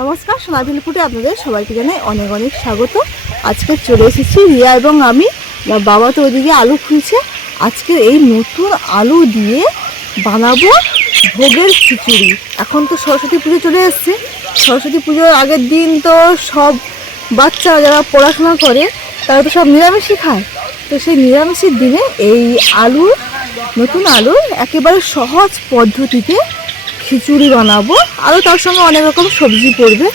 নমস্কার, সোনাঝুলি ফুটে আপনাদের সবাইকে জানাই অনেক অনেক স্বাগত। আজকে চলে এসেছি রিয়া এবং আমি। বাবা তো ওদিকে আলু খুলছে আজকে এই নতুন আলু দিয়ে বানাবো ভোগের খিচুড়ি। এখন তো সরস্বতী পুজো চলে এসছে। সরস্বতী পুজোর আগের দিন তো সব বাচ্চারা যারা পড়াশোনা করে, তারা তো সব নিরামিষই খায়। তো সেই নিরামিষের দিনে এই আলু, নতুন আলু একেবারে সহজ পদ্ধতিতে খিচুড়ি বানাবো। আরও তার সঙ্গে অনেক রকম সবজি পড়বে।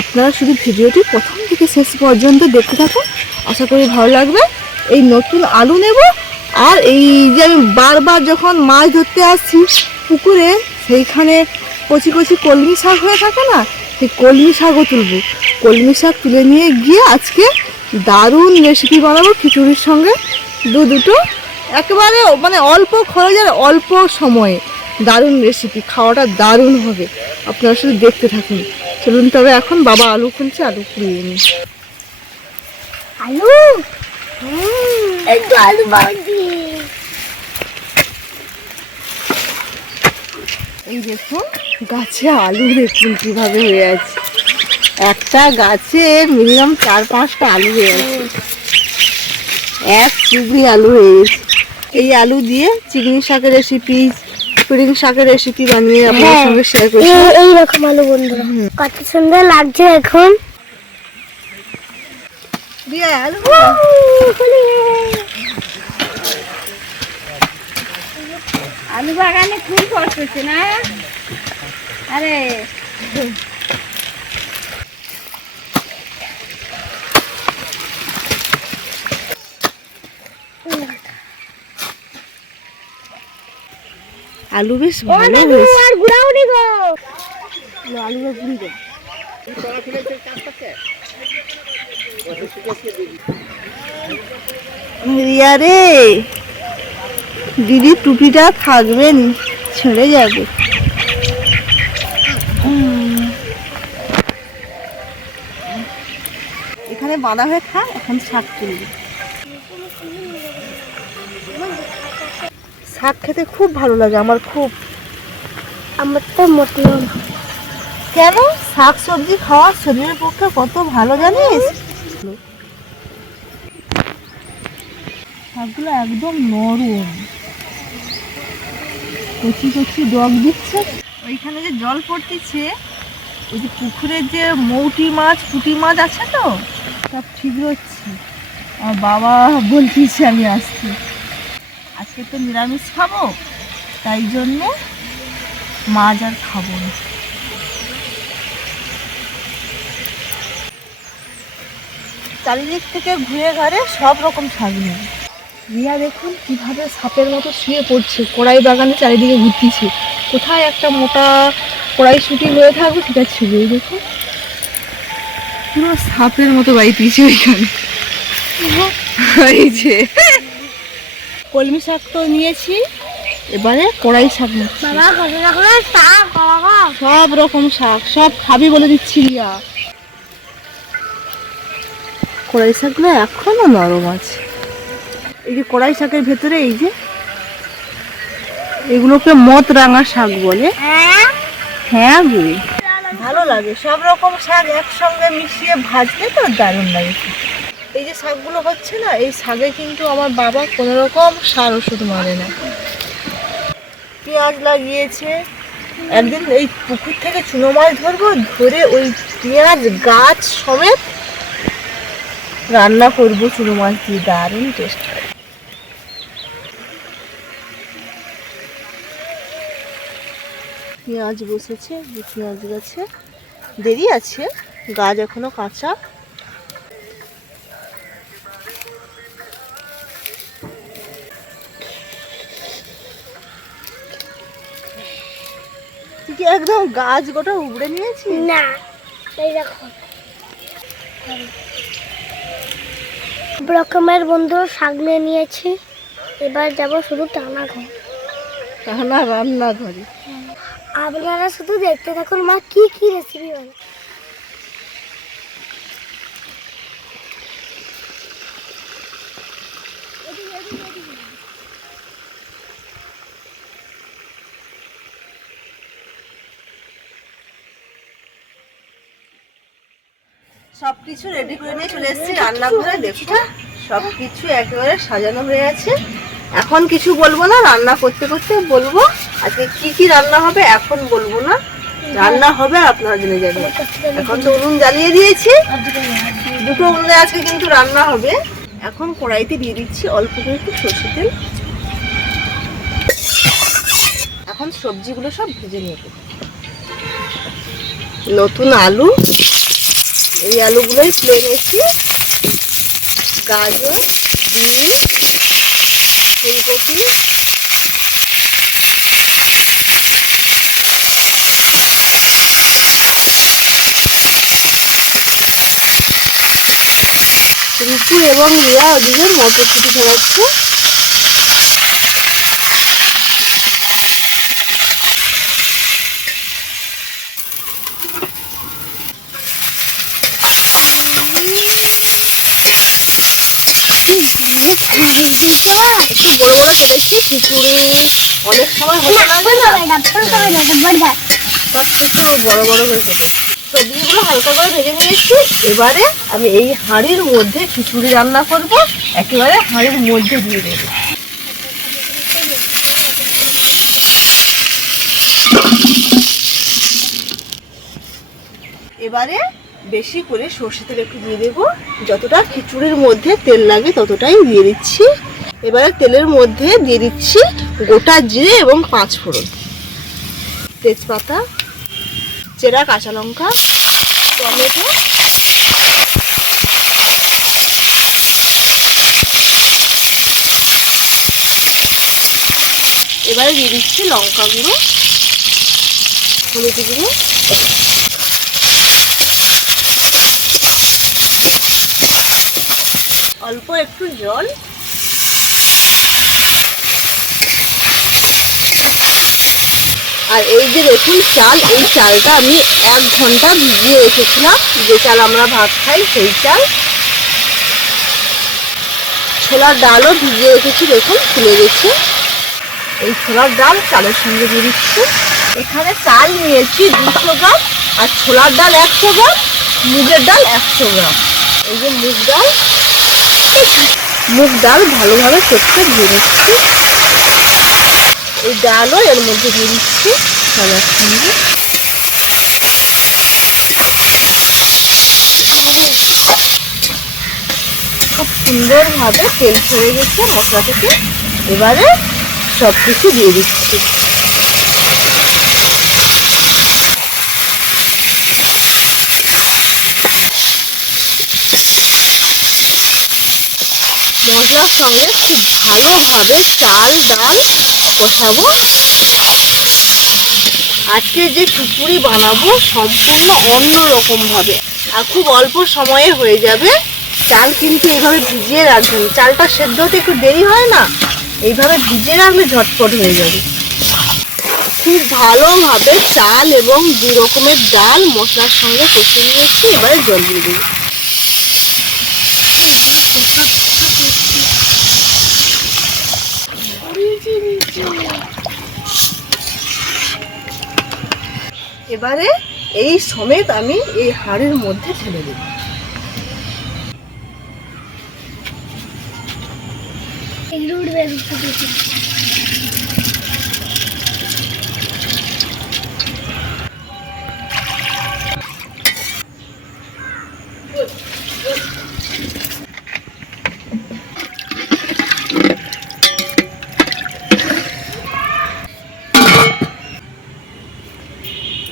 আপনারা শুধু ভিডিওটি প্রথম থেকে শেষ পর্যন্ত দেখতে থাকুন। আশা করি ভালো লাগবে। এই নতুন আলু নেব। আর এই যে আমি বারবার যখন মাছ ধরতে আসছি পুকুরে, সেইখানে কচি কচি কলমি শাক হয়ে থাকে না, সেই কলমি শাকও তুলব। কলমি শাক তুলে নিয়ে গিয়ে আজকে দারুণ রেসিপি বানাবো খিচুড়ির সঙ্গে। দু দুটো। একেবারে মানে অল্প খরচ আর অল্প সময়ে। দারুণ রেসিপি খাওয়াটা দারুণ হবে। আপনারা শুধু দেখতে থাকুন। চলুন তবে এখন বাবা আলু খুলছে আলু কুড়িয়ে নিই। আলু? একটু আলু এই দেখুন গাছে আলু দেখুন কীভাবে হয়ে আছে। একটা গাছে মিনিমাম চার পাঁচটা আলু হয়ে আছে। এক চিংড়ি আলু হয়ে গেছে। এই আলু দিয়ে চিংড়ি শাকের রেসিপি পুরিং শাকের রেসিপি বানিয়ে আপনার হ্যাঁ। সঙ্গে শেয়ার করছি। এই রকম আলু বন্ধুরা কত সুন্দর লাগছে এখন। দিয়ে আলু আলু বাগানে ফুল ফসছে না? আরে। আলু বেশ ভালো হয়েছে। আলুটা পুরি দেব রিয়া রে দিদি টুপিটা থাকবেন ছেড়ে যাবে। এখানে বাঁধা হয়ে খা এখন শাক তুলবি। শাক খেতে খুব ভালো লাগে, আমার খুব। আমার তো মোটেও কেন? শাক সবজি খাওয়া শরীরের পক্ষে কত ভালো জানিস? শাকগুলো একদম নরম। কচি কচি ডগ দিচ্ছে। ওইখানে যে জল পড়তেছে, ওই যে পুকুরের যে মৌটি মাছ, পুঁটি মাছ আছে তো, সব ঠিক হচ্ছে আমার বাবা বলতেছে আমি আসছি। আজকে তো নিরামিষ খাব, তাই জন্য মাছ আর খাব না। চারিদিক থেকে ঘুরে ঘাড়ে সব রকম নেই। রিয়া দেখুন কীভাবে সাপের মতো শুয়ে পড়ছে, কড়াই বাগানে চারিদিকে ঘুরতেছে। কোথায় একটা মোটা কড়াই শুটি হয়ে থাকবে সেটা ছিল দেখুন। পুরো সাপের মতো বাইতেছে ওইখানে। এই কলমি শাক তো নিয়েছি। এবারে কড়াই শাক সব রকম শাক সব খাবি বলে দিচ্ছি রিয়া। কড়াই শাকগুলো এখনও নরম আছে। এই যে কড়াই শাকের ভেতরে এই যে এগুলোকে মত রাঙা শাক বলে। হ্যাঁ? হ্যাঁ গো। ভালো লাগে সব রকম শাক একসঙ্গে মিশিয়ে ভাজলে তো দারুণ লাগে। এই যে শাকগুলো হচ্ছে না, এই শাকে কিন্তু আমার বাবা কোনো রকম সার ওষুধ মারে না। পেঁয়াজ লাগিয়েছে। একদিন এই পুকুর থেকে চুনো মাছ ধরবো, ধরে ওই পেঁয়াজ গাছ সমেত রান্না করব চুনো মাছ দিয়ে, দারুণ টেস্ট হয়। পেঁয়াজ বসেছে পেঁয়াজ গাছে দেরি আছে, গাছ এখনও কাঁচা। কি একদম গাছ গোটা উবড়ে নিয়েছিস না এই দেখো। রকমের বন্ধু শাক নিয়ে নিয়েছি। এবার যাব শুধু টানা ঘর। রান্না রান্না ঘরে আপনারা শুধু দেখতে থাকুন মা কি কি রেসিপি বানায়। সবকিছু রেডি করে নিয়ে চলে এসেছি রান্নাঘরে। দেখো সবকিছু একেবারে সাজানো হয়ে আছে। এখন কিছু বলব না, রান্না করতে করতে বলব। আজকে কি কি রান্না হবে এখন বলব না। রান্না হবে আপনারা জেনে যাবেন। এখন তো উনুন জ্বালিয়ে দিয়েছি। দুটো উনুনে আজকে কিন্তু রান্না হবে। এখন কড়াইতে দিয়ে দিচ্ছি অল্প করে একটু সর্ষে তেল। এখন সবজিগুলো সব ভেজে নেব। নতুন আলু এই আলুগুলোই তুলে নিয়েছি গাজর বিন ফুলকপি রুপু এবং রিয়া ওদিকে মটরশুটি ফেলাচ্ছে একটু বড় বড় কেটেছি খিচুড়ি অনেক সময় সব বড় বড় কেটেছি সবজিগুলো হালকা করে নিয়েছি এবারে আমি এই হাঁড়ির মধ্যে খিচুড়ি রান্না করব। একেবারে হাঁড়ির মধ্যে দিয়ে দেবো। এবারে বেশি করে সর্ষে তেল একটু দিয়ে দেবো। যতটা খিচুড়ির মধ্যে তেল লাগে ততটাই দিয়ে দিচ্ছি। এবারে তেলের মধ্যে দিয়ে দিচ্ছি গোটা জিরে এবং পাঁচ ফোড়ন। তেজপাতা, চেরা কাঁচা লঙ্কা, টমেটো, এবারে দিয়ে দিচ্ছি লঙ্কা গুঁড়ো, হলুদ গুঁড়ো। অল্প একটু জল আর এই যে দেখুন চাল, এই চালটা আমি এক ঘণ্টা ভিজিয়ে রেখেছিলাম। যে চাল আমরা ভাত খাই, সেই চাল। ছোলার ডালও ভিজিয়ে রেখেছি, দেখুন, ফুলে গেছে। এই ছোলার ডাল চালের সঙ্গে দিয়ে এখানে চাল নিয়েছি দুশো গ্রাম, আর ছোলার ডাল একশো গ্রাম, মুগের ডাল একশো গ্রাম। এই যে মুগ ডাল মুগ ডাল ভালোভাবে চেপে দিয়ে দিচ্ছি এই ডালও এর মধ্যে দিয়ে দিচ্ছি সবার সঙ্গে খুব সুন্দরভাবে তেল ছেড়ে গেছে, মশলা থেকে। এবারে সব কিছু দিয়ে দিচ্ছি। মশলার সঙ্গে খুব ভালোভাবে চাল, ডাল কষাবো আজকে যে খিচুড়ি বানাবো সম্পূর্ণ অন্য রকম ভাবে আর খুব অল্প সময়ে হয়ে যাবে। চাল কিন্তু এইভাবে ভিজিয়ে রাখবেন। চালটা সেদ্ধ হতে একটু দেরি হয় না, এইভাবে ভিজিয়ে রাখলে ঝটপট হয়ে যাবে। খুব ভালোভাবে চাল এবং দু রকমের ডাল মশলার সঙ্গে কষে নিয়েছি, এবারে জল দিয়ে দেবো। এবারে এই সমেত আমি এই হাড়ের মধ্যে ঢেলে দেব।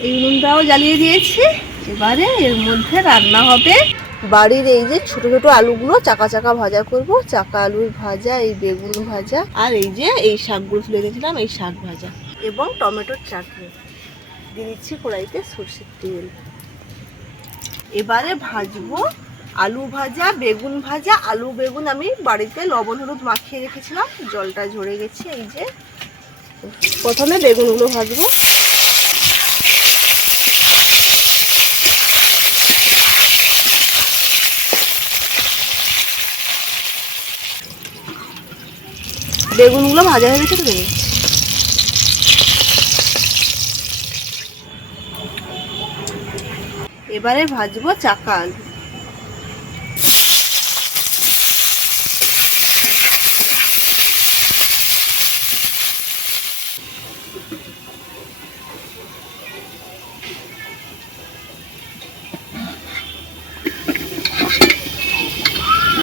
এই উনুনটাও জ্বালিয়ে দিয়েছি। এবারে এর মধ্যে রান্না হবে। বাড়ির এই যে ছোট ছোট আলুগুলো চাকা চাকা ভাজা করব। চাকা আলুর ভাজা, এই বেগুন ভাজা, আর এই যে এই শাকগুলো তুলে রেখেছিলাম এই শাক ভাজা এবং টমেটোর চাটনি। দিয়ে দিচ্ছি কড়াইতে সর্ষের তেল। এবারে ভাজবো আলু ভাজা, বেগুন ভাজা। আলু, বেগুন আমি বাড়িতে লবণ, হলুদ মাখিয়ে রেখেছিলাম। জলটা ঝরে গেছে, এই যে প্রথমে বেগুনগুলো ভাজবো। বেগুনগুলো ভাজা হয়ে গেছে তো দেবে এবারে ভাজবো চাকাল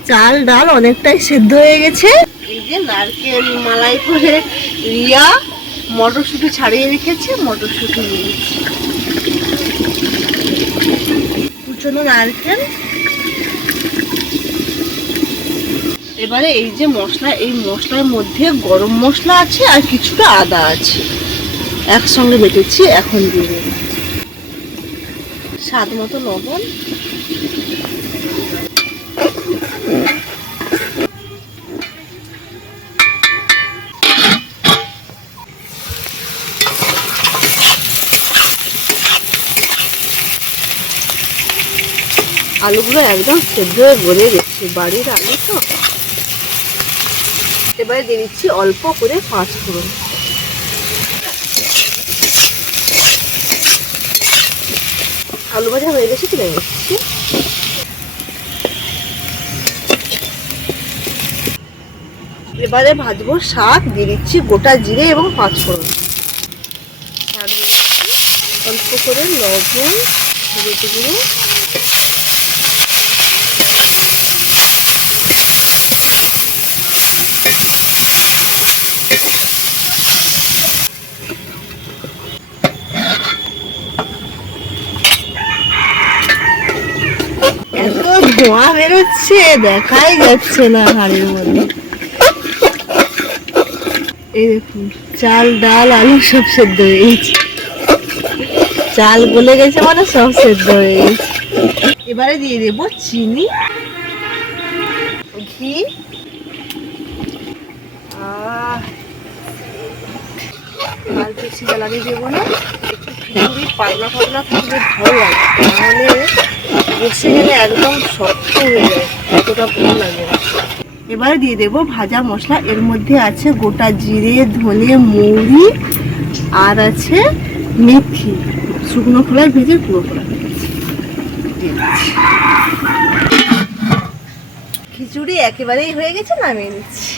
চাল, ডাল অনেকটাই সেদ্ধ হয়ে গেছে। যে নারকেল মালাই করে রিয়া মটরশুঁটি ছাড়িয়ে রেখেছে, মটরশুঁটি নিয়ে কুচনো নারকেল। এবারে এই যে মশলা, এই মশলার মধ্যে গরম মশলা আছে আর কিছুটা আদা আছে। একসঙ্গে বেটেছি, এখন দিয়ে স্বাদ মতো লবণ। আলুগুলো একদম সেদ্ধ হয়ে গলে গেছে। বাড়ির আলু তো। এবারে দিয়ে দিচ্ছি অল্প করে পাঁচ ফোড়ন। আলু ভাজা হয়ে গেছে তুলে নিচ্ছি। এবারে ভাজবো শাক, দিয়ে দিচ্ছি গোটা জিরে এবং পাঁচ ফোড়ন। অল্প করে লবণ, হলুদ গুঁড়ো এত ধোঁয়া বেরোচ্ছে দেখাই যাচ্ছে না হাড়ির মধ্যে। এই দেখুন, চাল, ডাল, আলু সব সেদ্ধ হয়ে গেছে। চাল গলে গেছে মানে সব সেদ্ধ হয়ে গেছে। এবারে দিয়ে দেব চিনি, ঘি জ্বালানি দেবো না। একটু পাতলা পাতলা থাকলে ভালো লাগে, নাহলে বসে গেলে একদম শক্ত হয়ে যায়, এতটা ভালো লাগে। এবারে দিয়ে দেবো ভাজা মশলা, এর মধ্যে আছে গোটা জিরে, ধনে মৌরি আর আছে মেথি, শুকনো খোলায় ভেজে পুরো খোলা খিচুড়ি একেবারেই হয়ে গেছে, নামিয়ে নিচ্ছি।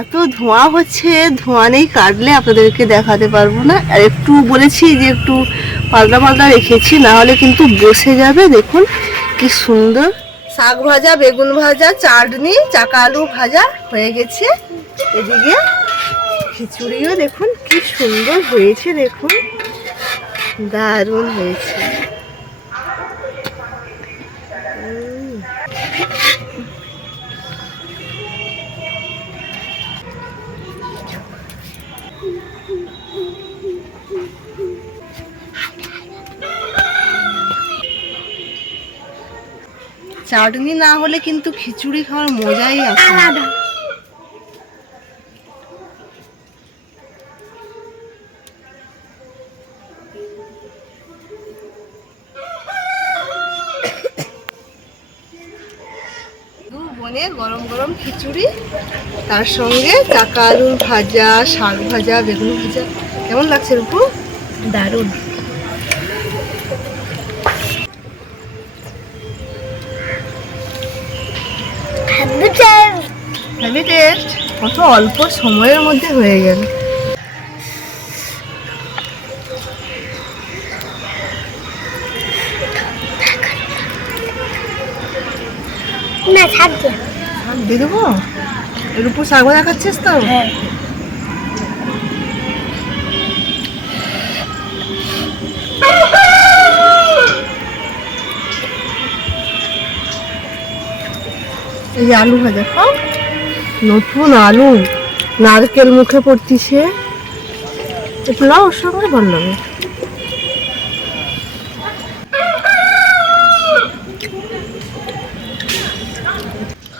এত ধোঁয়া হচ্ছে, ধোঁয়া নেই, কাটলে আপনাদেরকে দেখাতে পারব না। আর একটু বলেছি যে একটু পাল্টা পাল্টা রেখেছি, না হলে কিন্তু বসে যাবে, দেখুন কি সুন্দর। শাক ভাজা, বেগুন ভাজা, চাটনি, চাকা আলু ভাজা হয়ে গেছে। এদিকে খিচুড়িও দেখুন কি সুন্দর হয়েছে, দেখুন। দারুণ হয়েছে। চাটনি না হলে কিন্তু খিচুড়ি খাওয়ার মজাই আছে না। দু বোনে গরম গরম খিচুড়ি তার সঙ্গে চাকা আলুর ভাজা শাক ভাজা বেগুন ভাজা। কেমন লাগছে রূপু? দারুণ। অল্প সময়ের মধ্যে হয়ে গেল। না থাকবে শাক দিয়ে দেবো? এর উপর শাক ভাজা খাচ্ছিস তো? হ্যাঁ। এই আলু ভাজা খাও। নতুন আলু নারকেল মুখে পড়তিছে। পোলাও ওর সঙ্গে ভালো লাগে।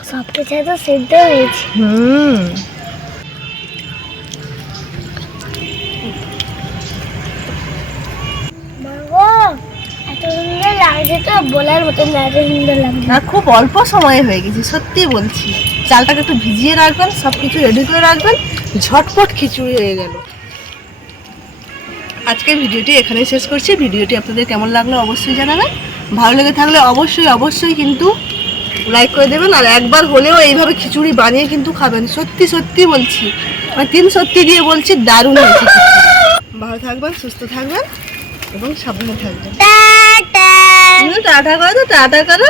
সব কিছু তো সিদ্ধ হয়েছে। হুম। লাগছে তো বলার মতো না খুব অল্প সময় হয়ে গেছে সত্যি বলছি। চালটাকে একটু ভিজিয়ে রাখবেন সব কিছু রেডি করে রাখবেন ঝটপট খিচুড়ি হয়ে গেল। আজকের ভিডিওটি এখানেই শেষ করছি। ভিডিওটি আপনাদের কেমন লাগল অবশ্যই জানাবেন। ভালো লেগে থাকলে অবশ্যই অবশ্যই কিন্তু লাইক করে দেবেন। আর একবার হলেও এইভাবে খিচুড়ি বানিয়ে কিন্তু খাবেন। সত্যি সত্যি বলছি। মানে তিন সত্যি দিয়ে বলছি দারুণ হয়েছে ভালো থাকবেন সুস্থ থাকবেন এবং সাবধানে থাকবেন। টাটা। তুমি করো তো টাটা করো।